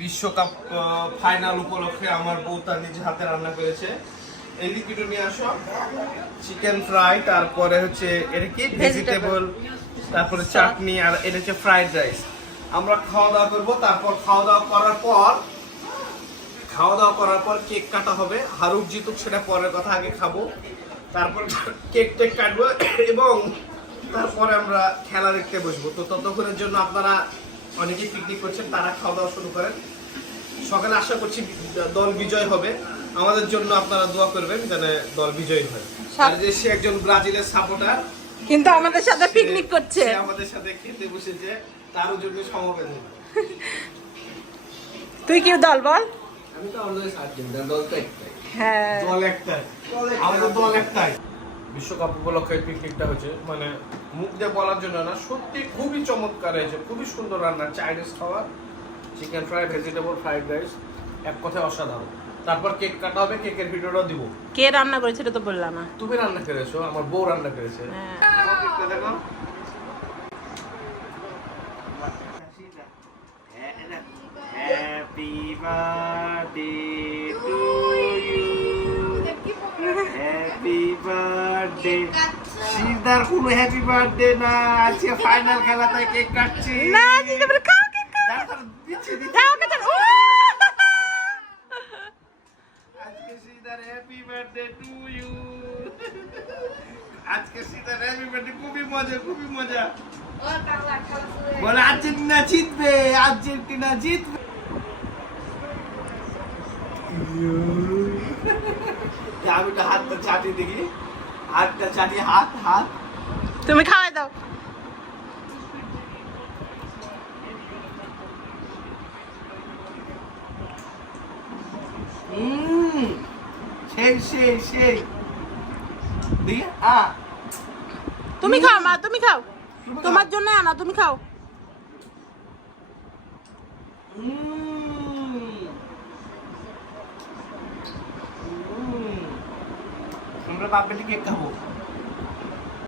বিশ্বকাপ ফাইনাল উপলক্ষে আমার বউ তার নিজে হাতে রান্না করেছে। এই লিকুইড নিয়ে আসো, চিকেন ফ্রাই, তারপরে হচ্ছে এটা কি ভেজিটেবল, তারপরে চাটনি, আর এটা হচ্ছে ফ্রাইড রাইস। আমরা খাওয়া দাওয়া করবো, তারপর খাওয়া দাওয়া করার পর কেক কাটা হবে। হারুক জিতুক সেটা পরের কথা, আগে খাবো, তারপর কেক টেক কাটবো এবং তারপরে আমরা খেলা দেখতে বসবো। তো ততক্ষণের জন্য আপনারা অনেকেই পিকনিক করছেন, তারা খাওয়া দাওয়া শুরু করেন। সকালে আশা করছি দল বিজয় হবে, আমাদের জন্য আপনারা দোয়া করবেন যেন দল বিজয়ী হয়। আর যে সে একজন ব্রাজিলের সাপোর্টার, কিন্তু আমাদের সাথে পিকনিক করছে, আমাদের সাথে খেতে বসেছে, তারও জন্য সমবেদনা। তুই কি দল বল? আমি তো অলওয়েজ আর্জেন্টিনা, দল তো একটাই। হ্যাঁ, দল একটাই, আমাদের দল একটাই। বিশ্বকাপ উপলক্ষে পিকনিকটা হচ্ছে, মানে মুখ দিয়ে বলার জন্য না, সত্যি খুবই চমৎকার হয়েছে, খুবই সুন্দর রান্না। চাইনিজ খাবার, chicken fry, vegetable, fried rice, এক কথায় অসাধারণ। তারপর কেক কাটা হবে, কেকের ভিডিওটাও দিব। কে রান্না করেছে এটা তো বললাম না। তুমি রান্না করেছো, আমার বউ রান্না করেছে। দেখো happy birthday to you, happy birthday. সিদ্ধার কোনো হ্যাপি বার্থডে না, আজকে ফাইনাল খেলা, তাই কেক কাটছি না। দিতে বলে খাও কেক খাও। যাও কেটে। আজকে সিদ্ধার হ্যাপি বার্থডে টু ইউ, আজকে সিদ্ধার হ্যাপি বার্থডে। খুবই মজা, খুবই মজা। বলে আর্জেন্টিনা জিতবে, আর্জেন্টিনা জিতবে। আমি তো হাতটা চাটি দেখি, হাতটা চাটি, হাত হাত। তুমি খাওয়াই দাও। সেই সেই সেই দেখি। তুমি খাও মা, তুমি খাও, তোমার জন্য আনা, তুমি খাও। আমরা বাপ বেটি কেক খাবো।